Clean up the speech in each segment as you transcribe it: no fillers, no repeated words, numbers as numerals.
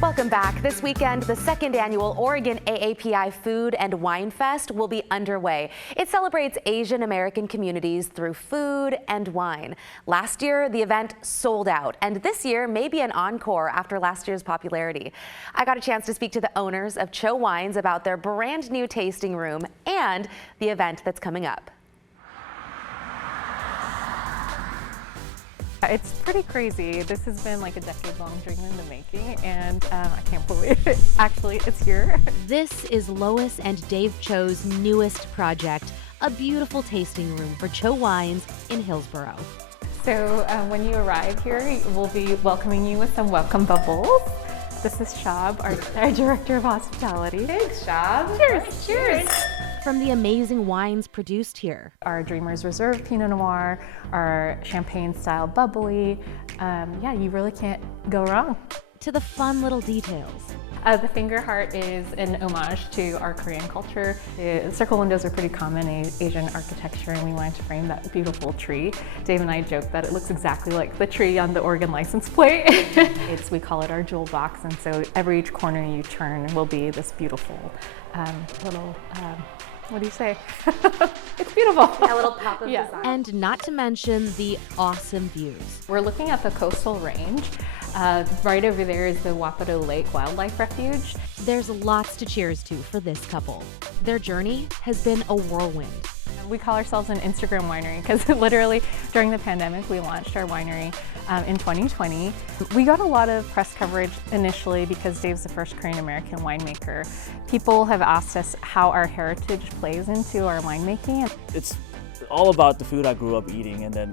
Welcome back. This weekend, the second annual Oregon AAPI Food and Wine Fest will be underway. It celebrates Asian American communities through food and wine. Last year, the event sold out, and this year may be an encore after last year's popularity. I got a chance to speak to the owners of Cho Wines about their brand new tasting room and the event that's coming up. It's pretty crazy. This has been like a decade-long dream in the making, and I can't believe it. Actually, it's here. This is Lois and Dave Cho's newest project, a beautiful tasting room for Cho Wines in Hillsboro. So when you arrive here, we'll be welcoming you with some welcome bubbles. This is Shab, our Director of Hospitality. Thanks, Shab. Cheers! Cheers! From the amazing wines produced here. Our Dreamer's Reserve Pinot Noir, our Champagne-style bubbly. Yeah, you really can't go wrong. To the fun little details. The finger heart is an homage to our Korean culture. The circle windows are pretty common in Asian architecture, and we wanted to frame that beautiful tree. Dave and I joke that it looks exactly like the tree on the Oregon license plate. We call it our jewel box, and so every corner you turn will be this beautiful little, what do you say? It's beautiful. Yeah, a little pop of design. And not to mention the awesome views. We're looking at the coastal range. Right over there is the Wapato Lake Wildlife Refuge. There's lots to cheers to for this couple. Their journey has been a whirlwind. We call ourselves an Instagram winery because literally during the pandemic we launched our winery in 2020. We got a lot of press coverage initially because Dave's the first Korean American winemaker. People have asked us how our heritage plays into our winemaking. It's all about the food I grew up eating, and then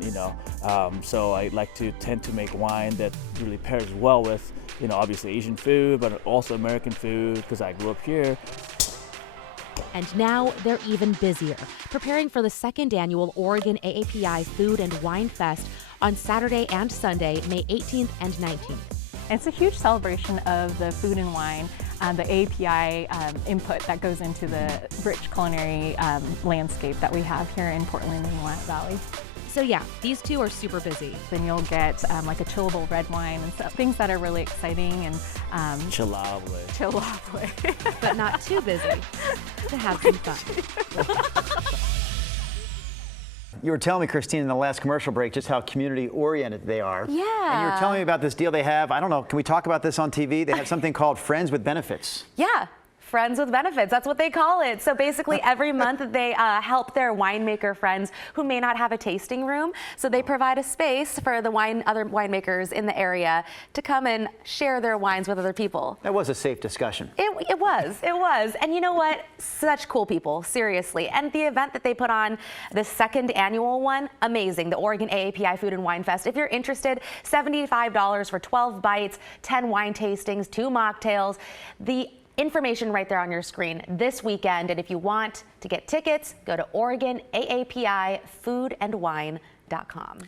so I like to tend to make wine that really pairs well with obviously Asian food, but also American food because I grew up here. And now they're even busier, preparing for the second annual Oregon AAPI Food and Wine Fest on Saturday and Sunday, May 18th and 19th. And it's a huge celebration of the food and wine, the AAPI input that goes into the rich culinary landscape that we have here in Portland and Willamette Valley. So yeah, these two are super busy. Then you'll get like a chillable red wine and stuff, things that are really exciting and Chillable. But not too busy to have some fun. You were telling me, Christine, in the last commercial break just how community-oriented they are. Yeah. And you were telling me about this deal they have. I don't know, can we talk about this on TV? They have something called Friends with Benefits. Yeah. Friends with Benefits, that's what they call it. So basically every month they help their winemaker friends who may not have a tasting room. So they provide a space for the other winemakers in the area to come and share their wines with other people. That was a safe discussion. It was. And you know what? Such cool people, seriously. And the event that they put on, the second annual one, amazing. The Oregon AAPI Food and Wine Fest. If you're interested, $75 for 12 bites, 10 wine tastings, 2 mocktails. The information right there on your screen this weekend. And if you want to get tickets, go to OregonAAPIFoodandWine.com.